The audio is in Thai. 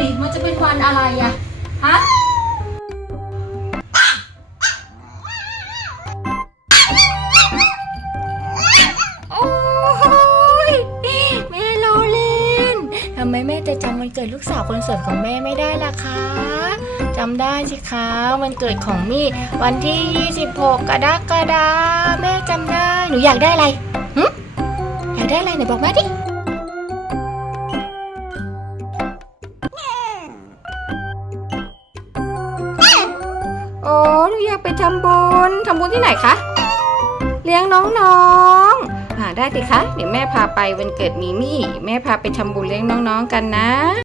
ดิมันจะเป็นวันอะไรอะฮะโอ้ยแม่โลลินทำไมแม่จะจำวันเกิดลูกสาวคนสวยของแม่ไม่ได้ล่ะคะจำได้สิคะวันเกิดของมี่วันที่ 26 กรกฎาคมแม่จำได้ หนูอยากได้อะไรหึอยากได้อะไรไหนบอกแม่ดิ โอ้หนูอยากไปทำบุญทำบุญที่ไหนคะ เลี้ยงน้องๆอ่าได้สิคะ เดี๋ยวแม่พาไปวันเกิดมีมี่ แม่พาไปทำบุญเลี้ยงน้องๆกันนะ